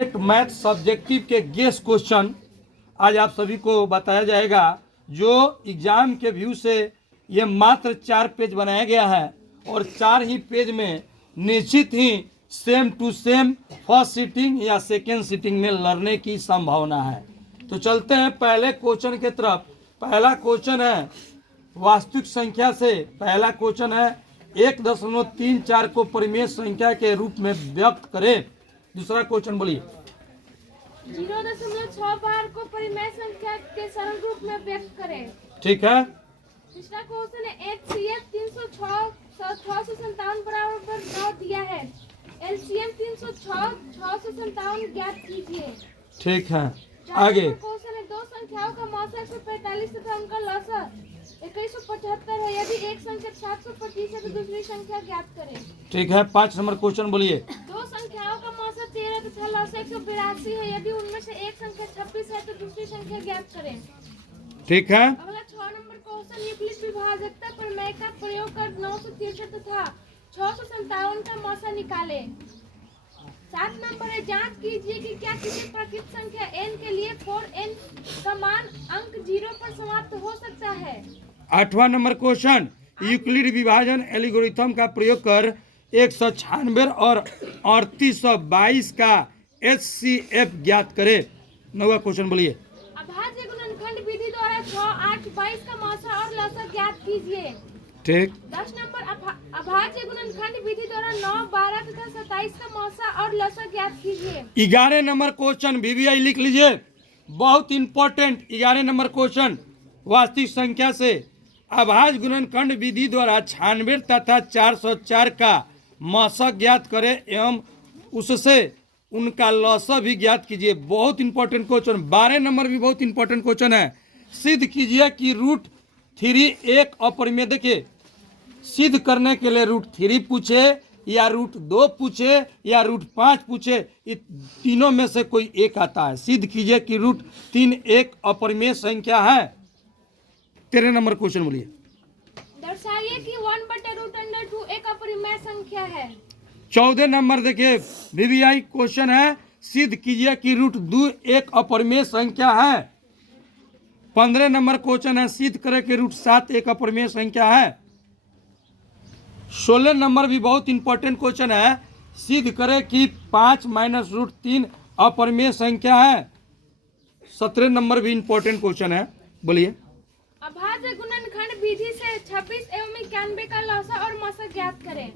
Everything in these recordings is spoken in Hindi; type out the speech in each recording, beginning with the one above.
एक मैथ सब्जेक्टिव के गेस क्वेश्चन आज आप सभी को बताया जाएगा, जो एग्जाम के व्यू से ये मात्र 4 पेज बनाया गया है और 4 ही पेज में निश्चित ही same to same first sitting या सेकेंड सीटिंग में लड़ने की संभावना है। तो चलते हैं पहले क्वेश्चन के तरफ। पहला क्वेश्चन है वास्तविक संख्या से। पहला क्वेश्चन है 1.34 को परिमेय संख्या के रूप में व्यक्त करें। दूसरा क्वेश्चन बोलिए। 0.6 को परिमेय संख्या के सरल रूप में व्यक्त करें। ठीक है। तीसरा क्वेश्चन है HCF 306 बराबर 9 दिया है। LCM 306 657 ज्ञात कीजिए। ठीक है, आगे। क्वेश्चन है दो संख्याओं का मौसा 145 तथा उनका लौसा 2175 है। यदि एक संख्या 725 है तो दूसरी संख्या ज्ञात करें। ठीक है, 5 नंबर क्वेश्चन बोलिए। दो संख्याओं का मौसा 13 तथा लौसा 182 है। यदि उनमें से एक संख्या 26 है तो दूसरी संख्या ज्ञात करें। ठीक है। अगला 6 नंबर क्वेश्चन यूक्लिड विभाजकता प्रमेय का प्रयोग कर 963 तथा 657 का मौसा निकाले। 7 नंबर है जांच कीजिए कि क्या किसी प्रकृत संख्या n के लिए 4n का मान अंक 0 पर समाप्त हो सकता है। 8वां नंबर क्वेश्चन यूक्लिड विभाजन एल्गोरिथम का प्रयोग कर 196 और 3822 का HCF ज्ञात करे। 9वां क्वेश्चन बोलिए। अभाज्य गुणनखंड विधि द्वारा 6, 8, 22 का मौसा और लौसा ज्ञात कीजिए। ठीक। 10 नंबर अभाज्य गुणनखंड विधि द्वारा 9, 12 तथा 27 का मौसा और लौसा ज्ञात कीजिए। 11 नंबर क्वेश्चन VVI लिख लीजिए, बहुत इंपॉर्टेंट। 11 नंबर क्वेश्चन वास्तविक संख्या से अभाज्य गुणनखंड विधि द्वारा 96 तथा 404 का मौसा ज्ञात करें एवं उससे उनका लौसा भी ज्ञात कीजिए। बहुत इंपॉर्टेंट क्वेश्चन। 12 नंबर भी बहुत इंपॉर्टेंट क्वेश्चन है। सिद्ध कीजिए कि √3 एक अपरिमेय। देखिए, सिद्ध करने के लिए √3 पूछे या √2 पूछे या √5 पूछे, ये तीनों में से कोई एक आता है। सिद्ध कीजिए कि √3 एक अपरिमेय संख्या है। 13 नंबर क्वेश्चन बोलिए। दर्शाइए कि 1/√2 एक अपरिमेय संख्या है। 14 नंबर देखिए VVI क्वेश्चन है, सिद्ध कीजिए कि √2 एक अपरिमेय संख्या है। 15 नंबर क्वेश्चन है, सिद्ध करें कि √7 एक अपरिमेय संख्या है। 16 नंबर भी बहुत इंपॉर्टेंट क्वेश्चन है, सिद्ध करें कि 5 - √3 अपरिमेय संख्या है। 17 नंबर भी इंपॉर्टेंट क्वेश्चन है, बोलिए। अभाज्य गुणनखंड विधि से 26 एवं 91 का लौसा और मौसा ज्ञात करें।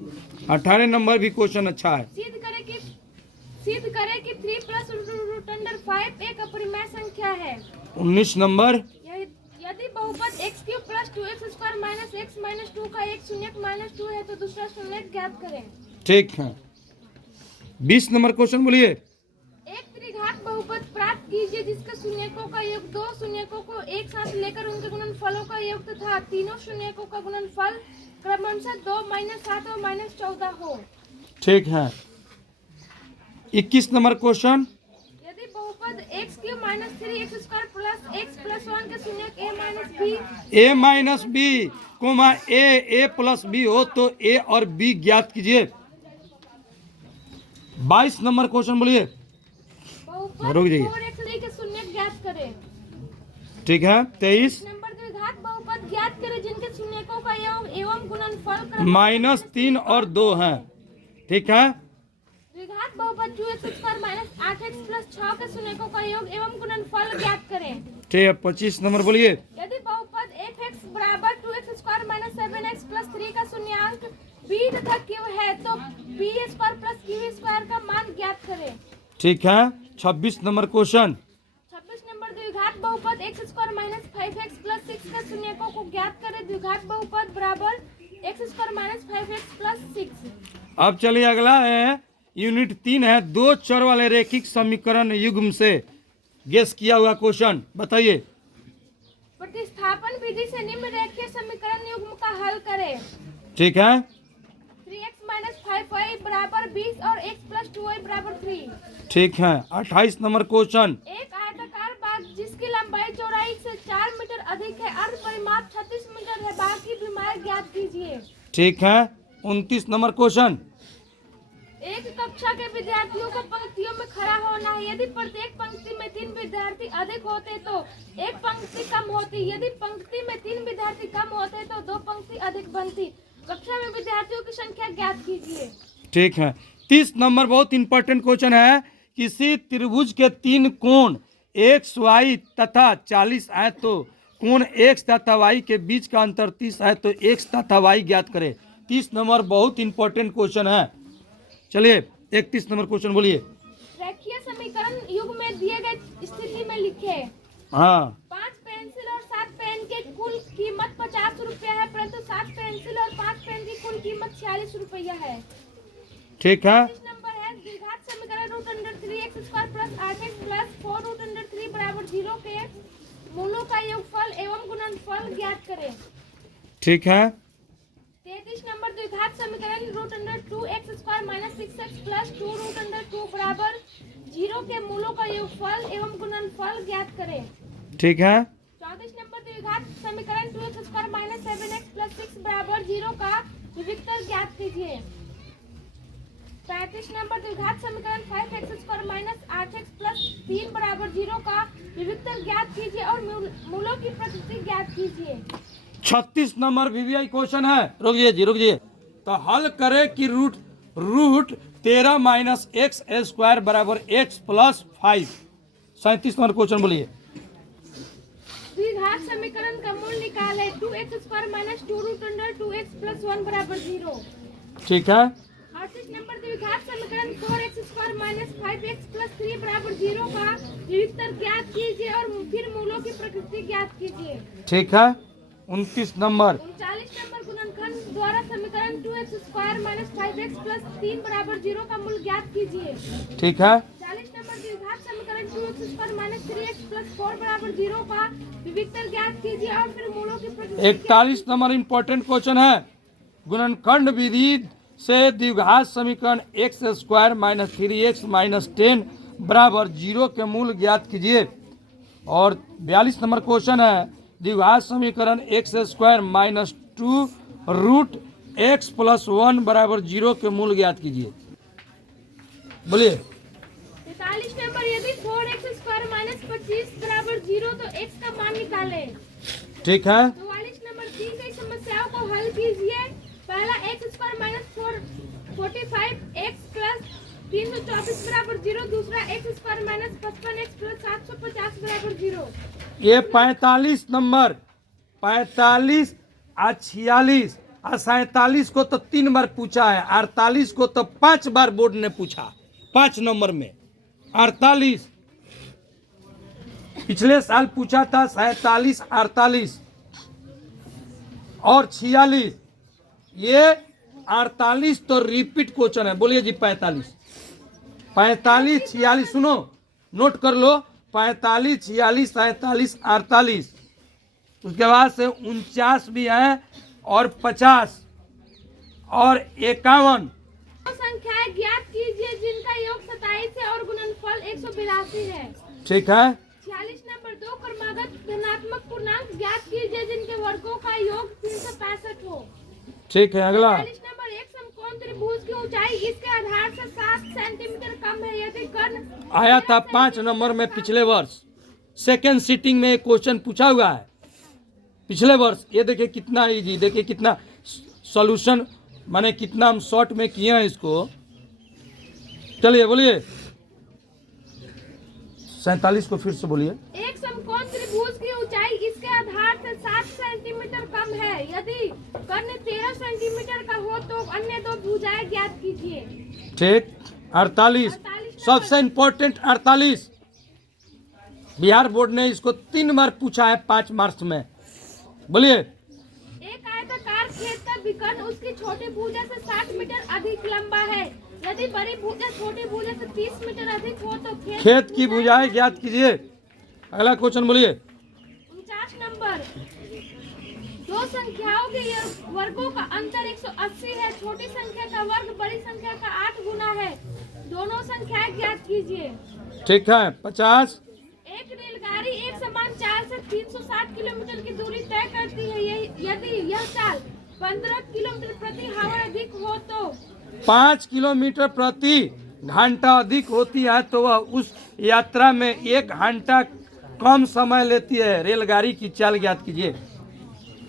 18 नंबर भी क्वेश्चन अच्छा है। सिद्ध करें कि 3 + √5 एक अपरिमेय संख्या है। 19 नंबर यदि बहुपद x³ + 2x² - x - 2 का एक शून्यक -2 है तो दूसरा शून्यक ज्ञात करें। ठीक है। 20 नंबर क्वेश्चन बोलिए। एक त्रिघात बहुपद प्राप्त कीजिए जिसका शून्यकों का योग दो शून्यकों को एक साथ लेकर उनके गुणनफलों का योग तथा तीनों शून्यकों का गुणनफल क्रमशः 2, -7 और -14 हो। ठीक है। 21 नंबर क्वेश्चन यदि बहुपद x³ - 3x² + x + 1 के शून्यक a - b a + b हो तो a और b ज्ञात कीजिए। 22 नंबर क्वेश्चन बोलिए। रुक जाइए। 4x3 के शून्यक ज्ञात करें। ठीक है। 23 नंबर द्विघात बहुपद ज्ञात करें जिनके शून्यकों का योग एवं गुणनफल -3 और 2 है। ठीक है। द्विघात बहुपद 2x² - 8x + 6 के शून्यकों का योग एवं गुणनफल ज्ञात करें। ठीक है। 25 नंबर बोलिए। यदि बहुपद fx = 2x² - 7x + 3 का शून्यांक b तथा q है तो b² + q² का मान ज्ञात करें। ठीक है। 26 नंबर क्वेश्चन 26 नंबर द्विघात बहुपद x² - 5x + 6 के शून्यकों को ज्ञात करें। द्विघात बहुपद बराबर x² - 5x + 6। अब चलिए अगला है यूनिट 3 है, दो चर वाले रैखिक समीकरण युग्म से गेस किया हुआ क्वेश्चन बताइए। प्रतिस्थापन विधि से निम्न रेखीय समीकरण युग्म का हल करें। ठीक है। 3x - 5y = 20 और x + 2y = 3। ठीक है। 28 नंबर क्वेश्चन एक आयताकार बाग जिसकी लंबाई चौड़ाई से 4 मीटर अधिक है, अर्ध परिमाप 36 मीटर है, बाग की विमाएं ज्ञात कीजिए। ठीक है। 29 नंबर क्वेश्चन एक कक्षा के विद्यार्थियों को पंक्तियों में खड़ा होना है। यदि प्रत्येक पंक्ति में 3 विद्यार्थी अधिक होते तो एक पंक्ति कम होती। यदि पंक्ति में 3 विद्यार्थी कम होते तो 2 पंक्ति अधिक बनती। कक्षा में विद्यार्थियों की संख्या ज्ञात कीजिए। ठीक है। 30 नंबर बहुत इंपॉर्टेंट क्वेश्चन है। किसी त्रिभुज के 3 कोण एक्स वाई तथा 40 आए तो कोण एक्स तथा वाई के बीच का अंतर 30 है तो एक्स तथा वाई ज्ञात करें। 30 नंबर बहुत इंपॉर्टेंट क्वेश्चन है। चलिए 31 नंबर क्वेश्चन बोलिए। रेखीय समीकरण युग में दिए गए स्थिति में लिखे। हाँ 5 पेंसिल और 7 पेन के कुल कीमत 50 रुपया है, परंतु 7 पेंसिल और 5 पेन की कुल कीमत 46 रुपया है। ठीक है। 25 नंबर है द्विघात समीकरण √3x² प्लस 8x प्लस 4√3 बराबर 0 के मूलों का योगफल एवं गुणनफल ज्ञात करें। ठीक है। 33 नंबर द्विघात समीकरण √2x² माइनस 6x प्लस 2√2 बराबर 0 के मूलों का योगफल एवं गुणनफल ज्ञात करें। ठीक है। 34 नंबर द्विघात समीकरण 2x² माइनस 7x प्लस 6 बराबर 0 का विविक्तर ज्ञात कीजिए। 35 नंबर द्विघात समीकरण 5x² माइनस 8x प्लस 3 बराबर 0 का विविक्तर ज्ञात कीजिए और मूलों की प्रकृति ज्ञात कीजिए। 36 नंबर वीवीआई क्वेश्चन है। रुकिए। तो हल करे कि रूट 13 माइनस एक्स स्क्वायर बराबर एक्स प्लस 5। 37 नंबर क्वेश्चन बोलिए। द्विघात समीकरण का मूल निकाले। 2x² माइनस 2√2x प्लस 1 बराबर 0। ठीक है। 38 नंबर द्विघात समीकरण 4x² माइनस 5x प्लस 3 बराबर 0 का विविक्तर ज्ञात कीजिए और फिर मूलों की प्रकृति ज्ञात कीजिए। ठीक है। 29 नंबर 39 नंबर गुणनखंड द्वारा समीकरण 2x² माइनस 5x प्लस 3 बराबर 0 का मूल ज्ञात कीजिए। ठीक है। 40 नंबर द्विघात समीकरण 2x² माइनस 3x प्लस 4 बराबर 0 का विविक्तर ज्ञात कीजिए और फिर मूलों की प्रकृति। 41 नंबर इंपॉर्टेंट क्वेश्चन है। गुणनखंड विधि से द्विघात समीकरण x² माइनस 3x माइनस 10 बराबर 0 के मूल ज्ञात कीजिए। और 42 नंबर क्वेश्चन है। द्विघात समीकरण x² माइनस 2√x प्लस 1 बराबर 0 के मूल ज्ञात कीजिए। बोलिए। 43 नंबर यदि 4x² माइनस 25 बराबर 0 तो x का मान निकालें। ठीक है। 44 नंबर दी गई समस्याओं को हल कीजिए। पहला x² माइनस 45x प्लस 324 बराबर 0। दूसरा x² माइनस 55x प्लस 750 बराबर 0। ये 45 नंबर 45 और 46 और 47 को तो 3 बार पूछा है। 48 को तो 5 बार बोर्ड ने पूछा। 5 नंबर में 48 पिछले साल पूछा था। 47 48 और 46 ये 48 तो रिपीट क्वेश्चन है। बोलिए जी। 45 46 सुनो नोट कर लो। 45 46 47 48 उसके बाद से 49 भी है और 50 और 51। संख्याएं ज्ञात कीजिए जिनका योग 27 है और गुणनफल 182 है। ठीक है। 46 नंबर 2 क्रमागत धनात्मक पूर्णांक ज्ञात कीजिए जिनके वर्गों का योग 365 हो। ठीक है। अगला 45 नंबर एक समकोण त्रिभुज की ऊंचाई इसके आधार से 7 सेंटीमीटर कम है यदि कर्ण आया था 5 नंबर में पिछले वर्ष। सेकेंड सीटिंग में क्वेश्चन पूछा हुआ है पिछले वर्ष। ये देखिए कितना इजी। देखिए कितना सॉल्यूशन माने कितना हम शॉर्ट में किए हैं इसको। चलिए बोलिए। 47 को फिर से बोलिए। एक समकोण त्रिभुज की ऊंचाई इसके आधार से 7 सेंटीमीटर कम है यदि कर्ण 13 सेंटीमीटर का हो तो अन्य 2 भुजाएं ज्ञात कीजिए। ठीक। 48 सबसे इम्पोर्टेंट 48 बिहार बोर्ड ने इसको 3 बार पूछा है 5 मार्क्स में। बोलिए। एक आयताकार खेत का विकर्ण उसकी छोटी भुजा से 60 मीटर अधिक लंबा है यदि बड़ी भुजा छोटी भुजा से 30 मीटर अधिक हो तो खेत की भुजाएं ज्ञात कीजिए। अगला क्वेश्चन बोलिए। 49 नंबर 2 संख्याओं के वर्गों का अंतर 180 है। छोटी संख्या का वर्ग बड़ी संख्या का 8 गुना है। दोनों संख्याएं ज्ञात कीजिए। ठीक है। 50 एक रेलगाड़ी एक समान चाल से 360 किलोमीटर की दूरी तय करती है यदि यह चाल 15 किलोमीटर प्रति आवर अधिक हो तो 5 किलोमीटर प्रति घंटा अधिक होती है तो वह उस यात्रा में 1 घंटा कम समय लेती है। रेलगाड़ी की चाल ज्ञात कीजिए।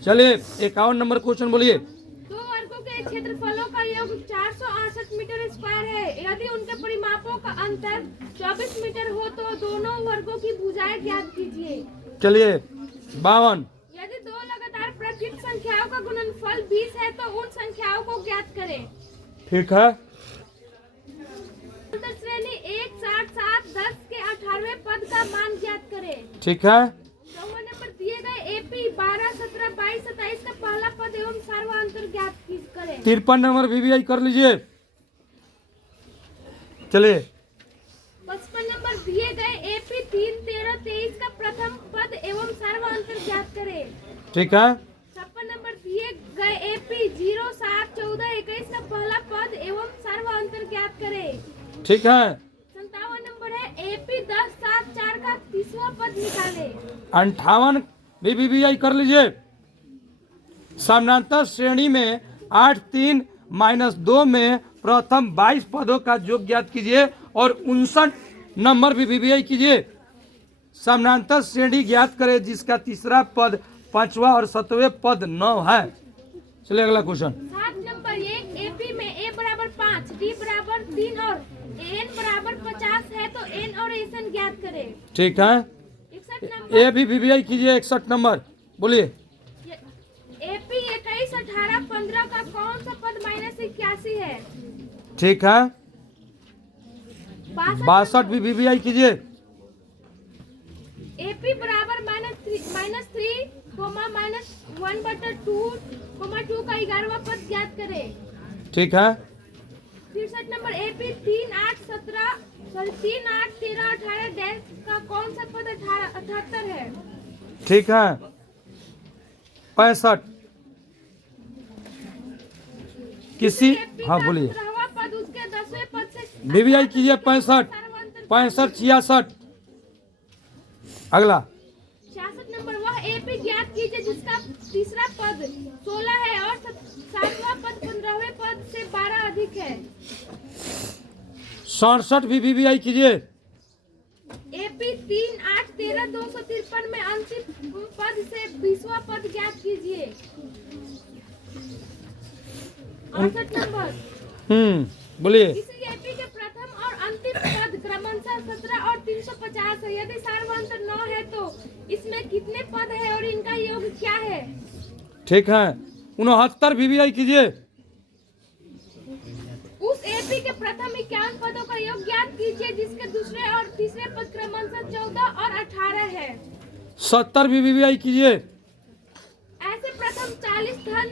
चलिए 51 नंबर क्वेश्चन बोलिए। दो वर्गों के क्षेत्रफलों का योग 468 मीटर स्क्वायर है। यदि उनके परिमापों का अंतर 24 मीटर हो तो दोनों वर्गों की भुजाएं ज्ञात कीजिए। चलिए 52। यदि दो लगातार प्रकृत संख्याओं का गुणनफल 20 है तो उन संख्याओं को ज्ञात करें। ठीक है। अंतर श्रेणी 1, 7, 7, 10 के 18वें पद का मान ज्ञात करें। ठीक है। 54 नंबर दिए गए एपी 12, 17, 22, 27 का पहला पद एवं सर्वांतर ज्ञात करें। 53 नंबर वीवीआई कर लीजिए। चलिए 55 नंबर दिए गए एपी 3, 13, 23 का प्रथम पद एवं सर्वांतर ज्ञात करें। ठीक है। 56 नंबर दिए गए एपी 0, 7, 14, 21 का पहला पद एवं सर्वांतर ज्ञात करें। ठीक है। 57 नंबर है एपी 10, 7, 4 का तीसरा पद निकाले। 58 भी वीवीआई कर लीजिए। समानांतर श्रेणी में 8, 3 - 2 में प्रथम 22 पदों का योग ज्ञात कीजिए और 59 नंबर भी वीवीआई कीजिए। समानांतर श्रेणी ज्ञात करें जिसका तीसरा पद 5वां और 7वें पद 9 है। चलिए अगला क्वेश्चन। 7 नंबर एपी में ए बराबर 5, डी बराबर 3 और एन बराबर 50 है तो एन और एसन ज्ञात करें। ठीक है। 61 नंबर ए भी वीवीआई कीजिए। 61 नंबर बोलिए। एपी 21, 18, 15 का कौन सा पद -81 है। ठीक है। 62 भी वीवीआई कीजिए। एपी बराबर -3, -1/2, -2 का 11वां पद ज्ञात करें। ठीक है। 63 नंबर एपी 3, 8, 13, 18 डैश का कौन सा पद 78 है। ठीक है। 65 किसी हाँ बोलिए। 17वां पद उसके 10वें पद से वीवीआई कीजिए। 65 66। अगला 66 नंबर वह एपी ज्ञात कीजिए जिसका तीसरा पद 16 है और 7वां पद 15वें पद से 12 अधिक है। 67 भी वीवीआई कीजिए। एपी 3, 8, 13, 253 में अंतिम पद से 20वां पद ज्ञात कीजिए। 68 नंबर बोलिए। किसी एपी के प्रथम और अंतिम पद क्रमशः 17 और 350 है। यदि सर्वांतर 9 है तो इसमें कितने पद है और इनका योग क्या है। ठीक है। 69 वीवीआई कीजिए। उस एपी के प्रथम 51 पदों का योग ज्ञात कीजिए जिसके दूसरे और तीसरे पद क्रमशः 14 और 18 है। 70 वीवीआई कीजिए। ऐसे प्रथम 40 धन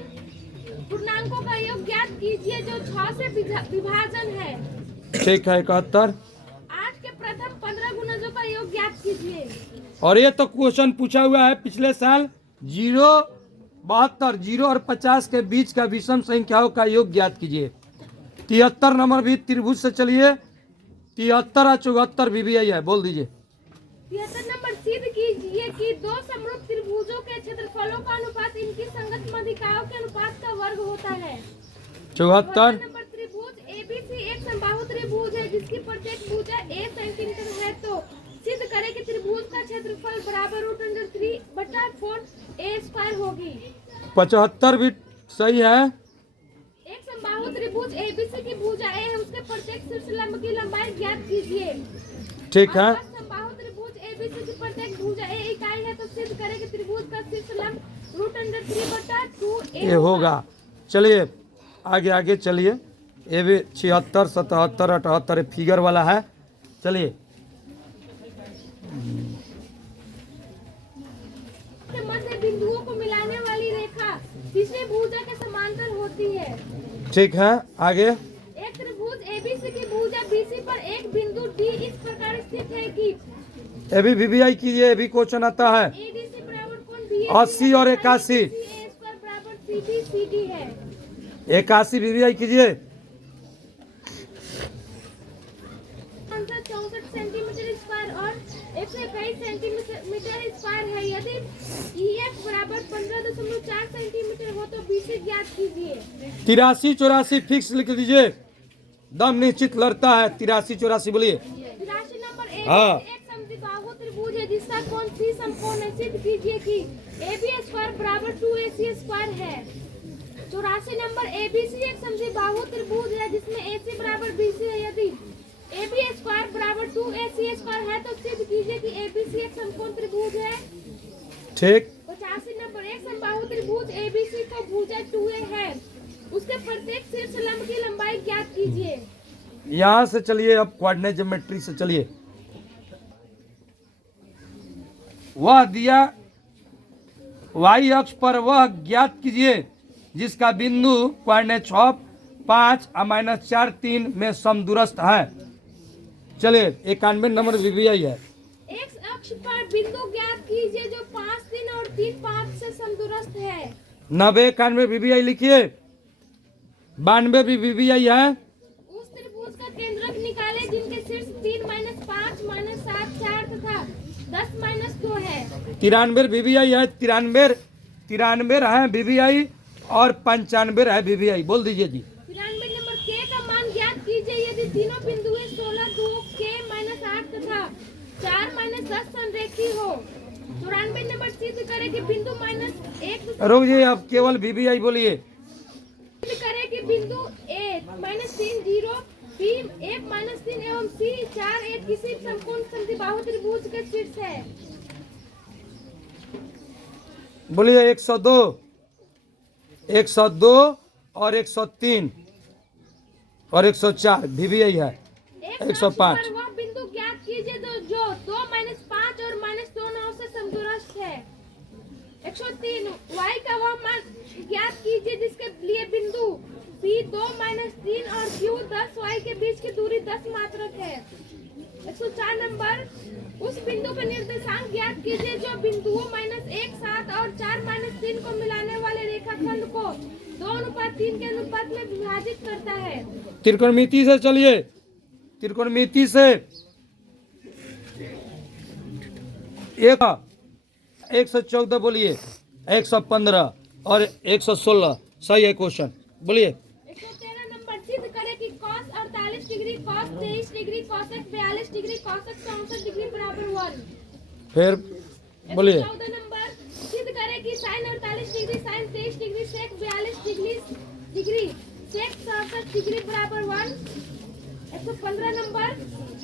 पूर्णांकों का योग ज्ञात कीजिए जो 6 से विभाजन है। ठीक है। 71 8 के प्रथम 15 गुणजों का योग ज्ञात कीजिए। और ये तो क्वेश्चन पूछा हुआ है पिछले साल। 0, 72, 0 और 50 के बीच का विषम संख्याओं का योग ज्ञात कीजिए। 73 नंबर भी त्रिभुज से चलिए। 73 और 74 वीवीआई है। बोल दीजिए। 73 नंबर सिद्ध कीजिए कि दो समरूप त्रिभुजों के क्षेत्रफलों का अनुपात इनकी संगत माध्यिकाओं के अनुपात का वर्ग होता है। 74 नंबर त्रिभुज एबीसी एक समबाहु त्रिभुज है जिसकी प्रत्येक भुजा a सेंटीमीटर है तो सिद्ध करें कि त्रिभुज का क्षेत्रफल बराबर √3/4 a² होगी। 75 भी सही है। एक समबाहु त्रिभुज एबीसी की भुजा a है उसके प्रत्येक शीर्ष लंब की लंबाई ज्ञात कीजिए। ठीक है। समबाहु त्रिभुज एबीसी की प्रत्येक भुजा a इकाई है तो सिद्ध करें कि त्रिभुज का शीर्ष लंब √3/2 ये होगा। चलिए आगे आगे चलिए। ये भी 76, 77, 78 फिगर वाला है। चलिए मध्य बिंदुओं को मिलाने वाली रेखा तीसरी भुजा के समांतर होती है। ठीक है। आगे एक त्रिभुज एबीसी की भुजा बीसी पर एक बिंदु डी इस प्रकार स्थित है कि ये भी वीवीआई कीजिए। ये भी क्वेश्चन आता है। एडीसी बराबर कोण बी 80 और 81 ए स्क्वायर बराबर सीडी सीडी है। 81 वीवीआई कीजिए। 64 सेंटीमीटर स्क्वायर और 121 सेंटीमीटर स्क्वायर है। यदि ईएफ बराबर 15.4 सेंटीमीटर हो तो बीसी ज्ञात कीजिए। 83, 84 फिक्स लिख दीजिए। दम निश्चित लड़ता है। 83-84 बोलिए। राशि नंबर एक हाँ। एक समद्विबाहु त्रिभुज है जिसका कोण सी समकोण है। सिद्ध कीजिए कि AB स्क्वायर बराबर 2AC स्क्वायर है। 84 नंबर ABC एक समद्विबाहु त्रिभुज है जिसमें AC बराबर BC है। यदि AB स्क्वायर बराबर 2AC स्क्वायर है तो सिद्ध कीजिए कि ABC एक समकोण त्रिभुज है। ठीक। 85 नंबर एक समबाहु त्रिभुज ABC को भुजा 2A है, उसके प्रत्येक शीर्ष लंब की लंबाई ज्ञात कीजिए। यहां से चलिए अब कोऑर्डिनेट ज्योमेट्री से चलिए। वह दिया y अक्ष पर वह ज्ञात कीजिए जिसका बिंदु कोऑर्डिनेट 6, 5 और -4, 3 में समदूरस्थ है। चलिए 91 नंबर VBI है। एक अक्ष पर बिंदु ज्ञात कीजिए जो 5, 3 और 3, 5 से समदूरस्थ है। 90 91 VBI लिखिए। 92 भी VBI है। उस त्रिभुज का केंद्रक निकाले जिनके शीर्ष 3, -5, -7, 4 तथा 10, -2 है। 93 VBI है। 93 है VBI और 95 है VBI। बोल दीजिए जी। 93 नंबर K का मान ज्ञात कीजिए यदि तीनों बिंदुएं 16, 2, K -8 तथा 4, -10 संरेखी हो। 94 नंबर सिद्ध करे कि बिंदु -1 रुक जी, अब केवल VBI बोलिए। सिद्ध करे कि बिंदु A -3, 0, B 1, -3 एवं C 4 एक किसी समकोण समद्विबाहु त्रिभुज के शीर्ष है। बोलिए 102 और 103 और 104 VBI है। एक 105 पर वह बिंदु ज्ञात कीजिए जो 2, -5 और -2, 9 से समदूरस्थ है। 103 y का वह मान ज्ञात कीजिए जिसके लिए बिंदु P 2, -3 और Q 10 y के बीच की दूरी 10 मात्रक है। 104 नंबर उस बिंदु का निर्देशांक ज्ञात कीजिए जो बिंदुओं -1, 7 और 4, -3 को मिलाने वाले रेखाखंड को 2:3 के अनुपात में विभाजित करता है। त्रिकोणमिति से चलिए। त्रिकोणमिति से 114 बोलिए। 115 और 116 सही है क्वेश्चन। बोलिए। 113 नंबर सिद्ध करे कि cos 48 degree, cos 23 degree, cosec 42 degree, cosec 64 degree बराबर 1। फिर बोलिए। 114 नंबर सिद्ध करे कि sin 48 degree, sin 23 degree, sec 42 degree, sec 67 degree बराबर 1। 115 नंबर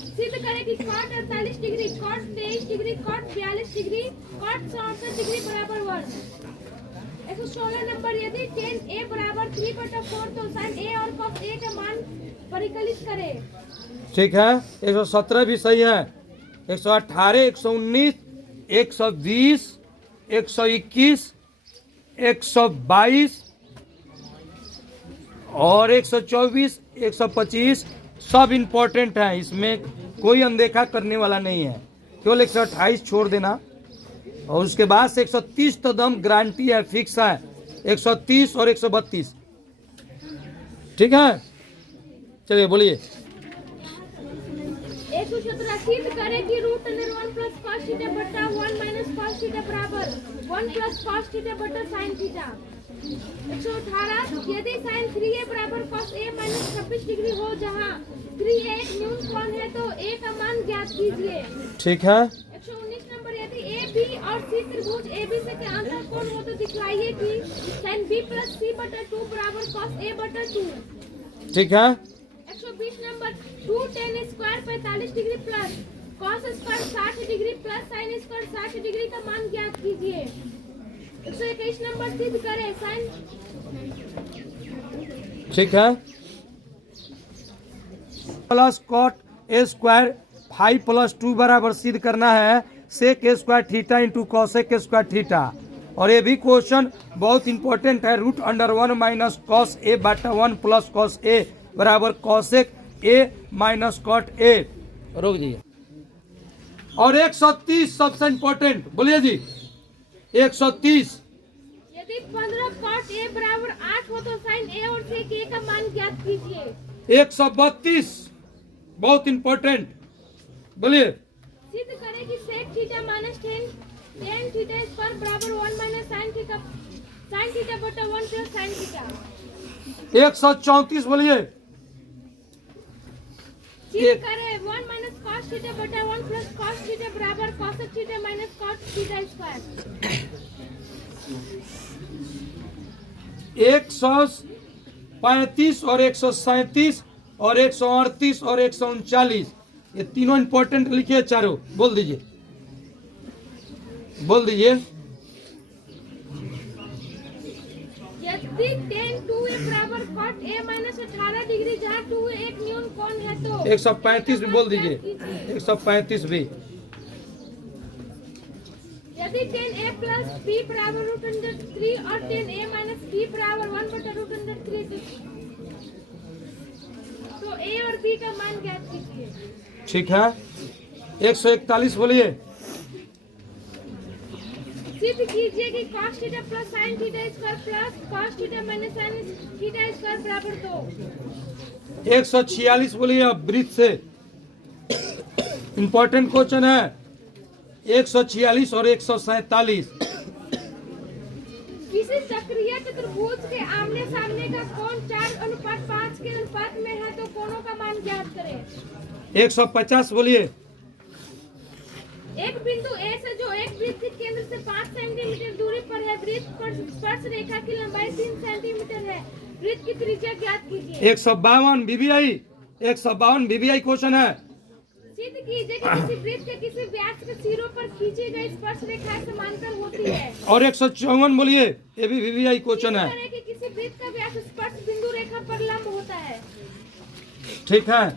सिद्ध करे कि cot 48 degree, cot 23 degree, cot 42 degree, cot 64 degree बराबर 1। 116 नंबर यदि tan A बराबर 3/4 तो sin A और cos A का मान परिकलित करें। ठीक है। 117 भी सही है। 118, 119, 120, 121, 122 और 124, 125 सब इम्पोर्टेंट है। इसमें कोई अनदेखा करने वाला नहीं है। केवल 128 छोड़ देना और उसके बाद से 130 तो दम गारंटी है, फिक्स है। 130 और 132 ठीक है। चलिए बोलिए। 117 सिद्ध करे कि √1 + cos थीटा बटा 1 - cos थीटा बराबर 1 + cos थीटा बटा sin थीटा। 118 यदि sin 3A बराबर cos A - 26 डिग्री हो जहां 3A एक न्यून कोण है तो A का मान ज्ञात कीजिए। ठीक है। 119 नंबर यदि A, B और C त्रिभुज ABC के अंतर कोण हो तो दिखलाइए कि sin B + C बटा 2 बराबर cos A बटा 2। ठीक है। 120 number 2 tan square 45 degree plus cos square 60 degree plus sin square 60 degree का मान ज्ञात कीजिए। 121 नंबर सिद्ध करें sin ठीक है। प्लस कॉट ए स्क्वायर 5 + 2 बराबर सिद्ध करना है sec A square theta into cosec A square theta. और ये भी क्वेश्चन बहुत इंपॉर्टेंट है। √1 - cos A बटा 1 + cos A बराबर cosec A - cot A। रोक दीजिए। और 130 सबसे इंपॉर्टेंट बोलिए जी। 130 यदि 15 cot A बराबर 8 हो तो sin A और sec A का मान ज्ञात कीजिए। 132 बहुत इंपॉर्टेंट बोलिए। सिद्ध करें कि sec theta -10 tan theta square बराबर 1 - sin थीटा बटा 1 + sin थीटा। 134 बोलिए। एक कर है 1 माइनस cos थीटा बटा 1 प्लस cos थीटा बराबर cos theta minus cos theta square. 135 और 137 और 138 और 139 ये तीनों इंपॉर्टेंट लिखिए, चारों बोल दीजिए, बोल दीजिए। यदि tan 2a बराबर cot a माइनस 18 डिग्री जहाँ 2a एक न्यून कोण है तो 135 भी बोल दीजिए, 135 भी। यदि tan a प्लस b बराबर √3 और tan a माइनस b बराबर 1 बटा √3 तो a और b का मान ज्ञात कीजिए। ठीक है, 141 बोलिए। सिद्ध कीजिए कि cos theta plus sin theta square plus cos theta minus sin theta square बराबर 2। 146 बोलिए। अब वृत्त से इंपॉर्टेंट क्वेश्चन है, 146 और 147। किसी चक्रीय चतुर्भुज के आमने सामने का कोण 4:5 के अनुपात में है तो कोणों का मान ज्ञात करें। 150 बोलिए। एक बिंदु A से जो एक वृत्त के केंद्र से 5 सेंटीमीटर दूरी पर है, वृत्त पर स्पर्श रेखा की लंबाई 3 सेंटीमीटर है, वृत्त की त्रिज्या ज्ञात कीजिए। 152 बीबीआई, 152 बीबीआई क्वेश्चन है। सिद्ध कीजिए कि किसी वृत्त के किसी व्यास के सिरों पर खींची गई स्पर्श रेखाएं समांतर होती है। और 154 बोलिए, ये भी बीबीआई क्वेश्चन है। सिद्ध करें कि किसी वृत्त का व्यास स्पर्श बिंदु रेखा पर लंब होता है। ठीक है,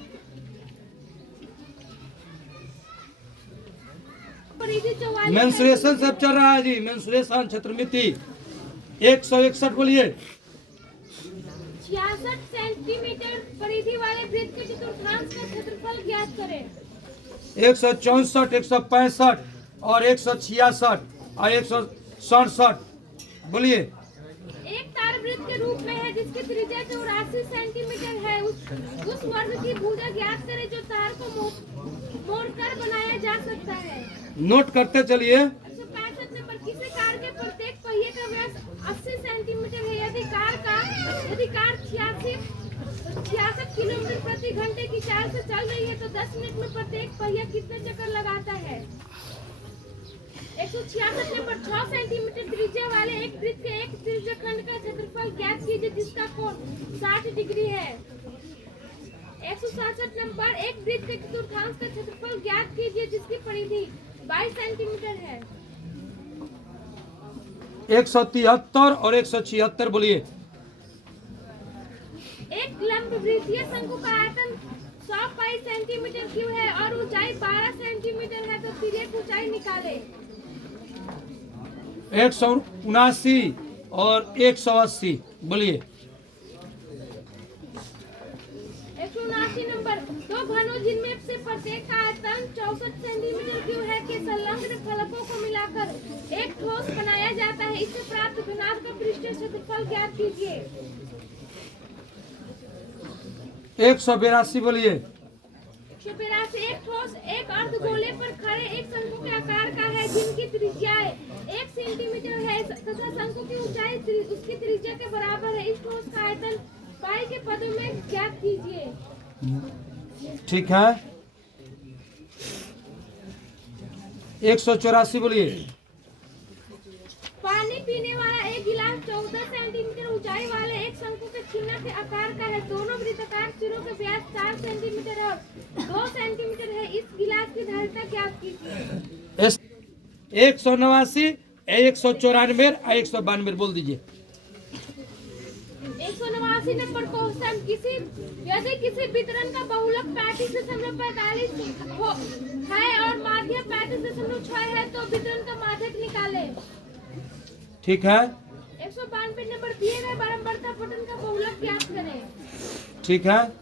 परिधि 44 मेंसुरेशन सब चल रहा है जी, मेंसुरेशन क्षेत्रमिति। 161 बोलिए। 66 सेंटीमीटर परिधि वाले वृत्त के चतुर्थांश का क्षेत्रफल ज्ञात करें। 164, 165 और 166 और 167 बोलिए। एक तार वृत्त के रूप में है जिसकी त्रिज्या 84 सेंटीमीटर है। उस वर्ग की भुजा ज्ञात करें जो तार को मोड़कर बनाया जा सकता है। नोट करते चलिए। 165 नंबर, किसी कार के प्रत्येक पहिए का व्यास 80 सेंटीमीटर है। यदि कार 66 किलोमीटर प्रति घंटे की चाल से चल रही है तो 10 मिनट में प्रत्येक पहिया कितने चक्कर लगाता है। 166 नंबर, 6 सेंटीमीटर त्रिज्या वाले एक वृत्त के एक त्रिज्याखंड का क्षेत्रफल ज्ञात कीजिए जिसका कोण 60 डिग्री है। 167 नंबर, एक वृत्त के चतुर्थांश का क्षेत्रफल ज्ञात कीजिए जिसकी परिधि 22 सेंटीमीटर है। 173 और 176 बोलिए। एक लंब वृत्तीय शंकु का आयतन 100 पाई सेंटीमीटर क्यूब है और ऊंचाई 12 सेंटीमीटर है तो तिर्यक ऊंचाई निकाले। 179 और 180 बोलिए। 179 नंबर, दो घनों जिनमें से प्रत्येक का आयतन 64 सेंटीमीटर क्यूब है के संलग्न फलकों को मिलाकर एक ठोस बनाया जाता है। इससे प्राप्त घनाभ का पृष्ठीय क्षेत्रफल ज्ञात कीजिए। 182 बोलिए। 182, एक ठोस एक अर्धगोले पर खड़े एक शंकु के आकार का है जिनकी त्रिज्या 1 सेंटीमीटर है तथा शंकु की ऊंचाई उसकी त्रिज्या के बराबर है। इस ठोस का आयतन पाई के पदों में ज्ञात कीजिए। ठीक है, 184 बोलिए। पानी पीने वाला एक गिलास 14 सेंटीमीटर ऊंचाई वाले एक शंकु के छिन्ना के आकार का है। दोनों वृत्ताकार सिरों के व्यास 4 सेंटीमीटर और 2 सेंटीमीटर है। इस गिलास की धारिता ज्ञात कीजिए। 189 189, 194 और 192 बोल दीजिए। 189 नंबर क्वेश्चन, यदि किसी वितरण का बहुलक 35.45 है और माध्यक 35.6 है तो वितरण का माध्यक निकाले। ठीक है, 192 नंबर, दिए गए बारंबारता पठन का बहुलक ज्ञात करें। ठीक है,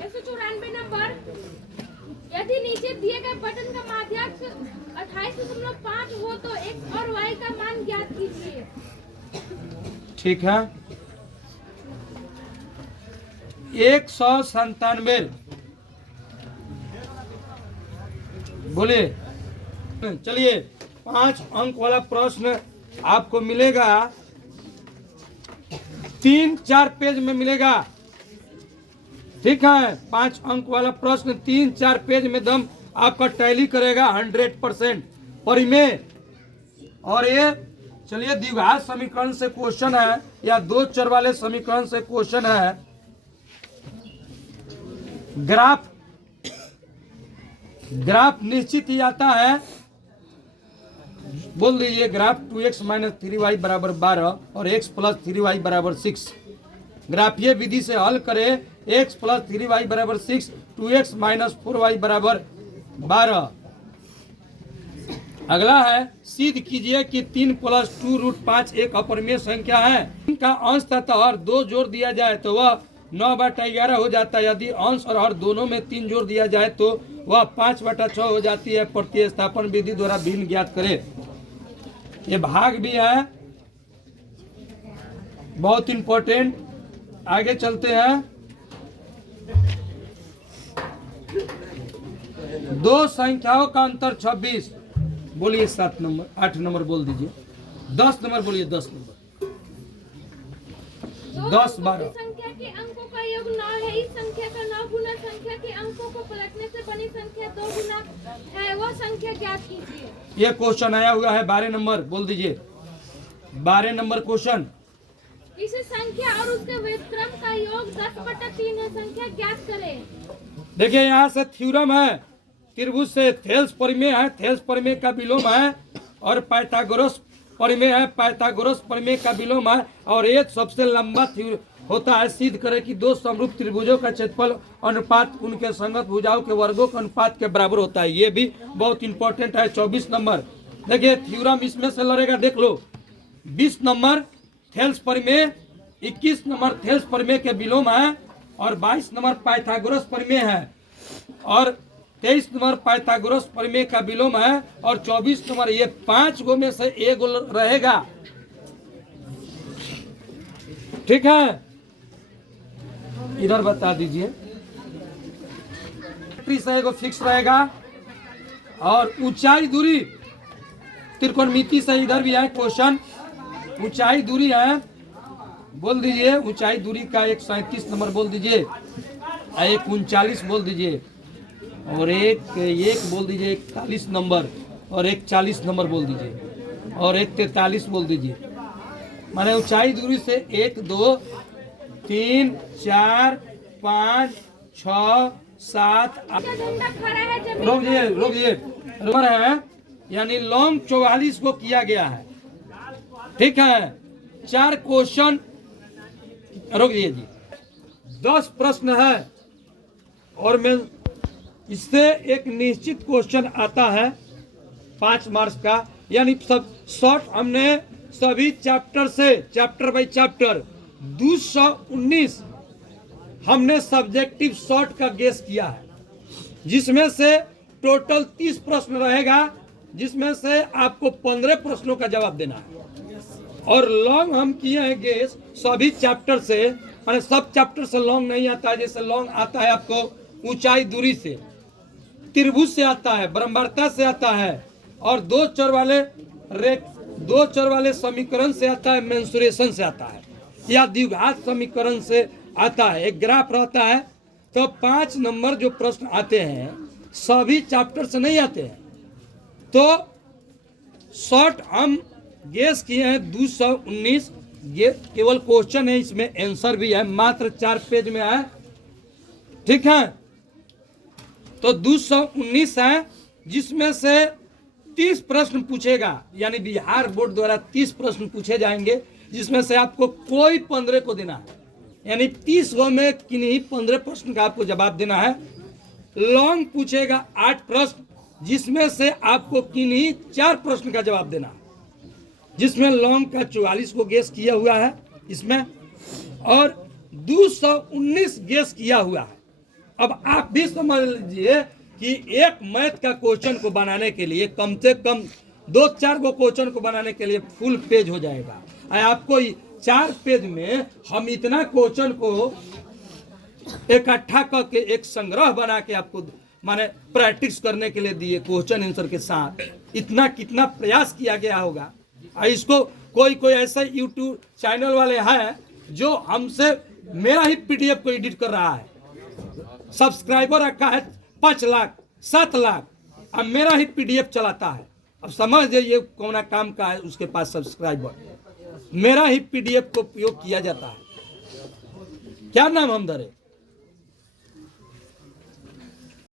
194 नंबर, यदि नीचे दिए गए बटन का माध्याक 28.5 हो तो x और y का मान ज्ञात कीजिए। ठीक है, 197 बोलिए। चलिए, 5 अंक वाला प्रश्न आपको मिलेगा, 3-4 पेज में मिलेगा। ठीक है, 5 अंक वाला प्रश्न 3-4 पेज में दम आपका टैली करेगा 100% परिमेय। और ये चलिए द्विघात समीकरण से क्वेश्चन है या दो चर वाले समीकरण से क्वेश्चन है। ग्राफ निश्चित ही आता है, बोल दीजिए ग्राफ 2x - 3y बराबर 12 और x + 3y बराबर 6। ग्राफीय विधि से हल करें, x + 3y बराबर 6, 2x - 4y बराबर 12। अगला है सिद्ध कीजिए कि 3 + 2√5 एक अपरिमेय संख्या है। इनका अंश तथा हर 2 जोड़ दिया जाए तो वह 9/11 हो जाता है। यदि अंश और हर दोनों में 3 जोड़ दिया जाए तो वह 5/6 हो जाती है। प्रतिस्थापन विधि द्वारा भिन्न ज्ञात करें। ये भाग भी है, बहुत इंपॉर्टेंट। आगे चलते हैं। दो संख्याओं का अंतर 26। बोलिए 7 नंबर, 8 नंबर बोल दीजिए, 10 नंबर बोलिए, 10 नंबर, 10 12। संख्या के अंकों का योग 9 है। इस संख्या का 9 गुना संख्या के अंकों को पलटने से बनी संख्या 2 गुना है, वह संख्या ज्ञात कीजिए। ये क्वेश्चन आया हुआ है 12 नंबर, बोल दीजिए 12 नंबर क्वेश्चन। किसी संख्या और उसके व्युत्क्रम का योग 10/3 है, संख्या ज्ञात करें। देखिए यहाँ से थ्योरम है, त्रिभुज से थेल्स परिमेय है, थेल्स परिमेय का विलोम है, और पाइथागोरस परिमेय है, पाइथागोरस परिमेय का विलोम है। और ये सबसे लंबा होता है। सिद्ध करें कि दो समरूप त्रिभुजों का क्षेत्रफल अनुपात उनके संगत भुजाओं के वर्गों के अनुपात के बराबर होता है। ये भी बहुत इंपॉर्टेंट है। 24 नंबर देखिए थ्योरम इसमें से लड़ेगा, देख लो। 20 नंबर थेल्स परिमेय, 21 नंबर थेल्स परिमेय के विलोम है, और 22 नंबर पाइथागोरस परिमेय है, और 23 नंबर पाइथागोरस परिमेय का विलोम है, और 24 नंबर। ये 5 गो में से एक गो रहेगा। ठीक है, इधर बता दीजिए। से एगो फिक्स रहेगा, और ऊंचाई दूरी त्रिकोणमिति से इधर भी है क्वेश्चन। ऊंचाई दूरी है, बोल दीजिए ऊंचाई दूरी का एक 37 नंबर बोल दीजिए, एक 39 बोल दीजिए, और एक बोल दीजिए 41 नंबर, और एक 40 नंबर बोल दीजिए, और एक 43 बोल दीजिए। माने ऊंचाई दूरी से 1 2 3 4 5 6 7 8। रोक दिए नंबर है, यानी लॉन्ग 44 को किया गया है। ठीक है, 4 क्वेश्चन, रोक दिए जी, 10 प्रश्न है, और मैं इससे एक निश्चित क्वेश्चन आता है 5 मार्क्स का। यानी सब शॉर्ट हमने सभी चैप्टर से, चैप्टर बाय चैप्टर 219 हमने सब्जेक्टिव शॉर्ट का गेस किया है, जिसमें से टोटल 30 प्रश्न रहेगा, जिसमें से आपको 15 प्रश्नों का जवाब देना है। और लॉन्ग हम किए हैं गेस सभी चैप्टर से, माने सब चैप्टर से लॉन्ग नहीं आता है। जैसे लॉन्ग आता है आपको ऊंचाई दूरी से, त्रिभुज से आता है, ब्रह्मांडता से आता है, और दो चर वाले समीकरण से आता है, मेंसुरेशन से आता है, या द्विघात समीकरण से आता है। एक ग्राफ रहता है। तो 5 नंबर जो प्रश्न आते हैं सभी चैप्टर से नहीं आते हैं। तो शॉर्ट हम गेस किए हैं 219। ये केवल क्वेश्चन है, इसमें आंसर भी है, मात्र 4 पेज में है। ठीक है, तो 219 है, जिसमें से 30 प्रश्न पूछेगा, यानी बिहार बोर्ड द्वारा 30 प्रश्न पूछे जाएंगे, जिसमें से आपको कोई 15 को देना है। यानी 30 गो में किन्हीं 15 प्रश्न का आपको जवाब देना है। लॉन्ग पूछेगा 8 प्रश्न, जिसमें से आपको किन्हीं 4 प्रश्न का जवाब देना है, जिसमें लॉन्ग का 44 को गेस किया हुआ है इसमें, और 219 गेस किया हुआ है। अब आप भी समझ लीजिए कि एक मैथ का क्वेश्चन को बनाने के लिए कम से कम 2-4 गो क्वेश्चन को बनाने के लिए फुल पेज हो जाएगा। आपको 4 पेज में हम इतना क्वेश्चन को इकट्ठा करके एक संग्रह बना के आपको माने प्रैक्टिस करने के लिए दिए, क्वेश्चन आंसर के साथ। इतना कितना प्रयास किया गया होगा। इसको कोई ऐसा यूट्यूब चैनल वाले हैं जो हमसे मेरा ही पीडीएफ को एडिट कर रहा है, सब्सक्राइबर रखा है 5 लाख 7 लाख, अब मेरा ही पीडीएफ चलाता है। अब समझ जाइए कौन काम का है उसके पास सब्सक्राइबर, मेरा ही पीडीएफ को उपयोग किया जाता है। क्या नाम हम धरे?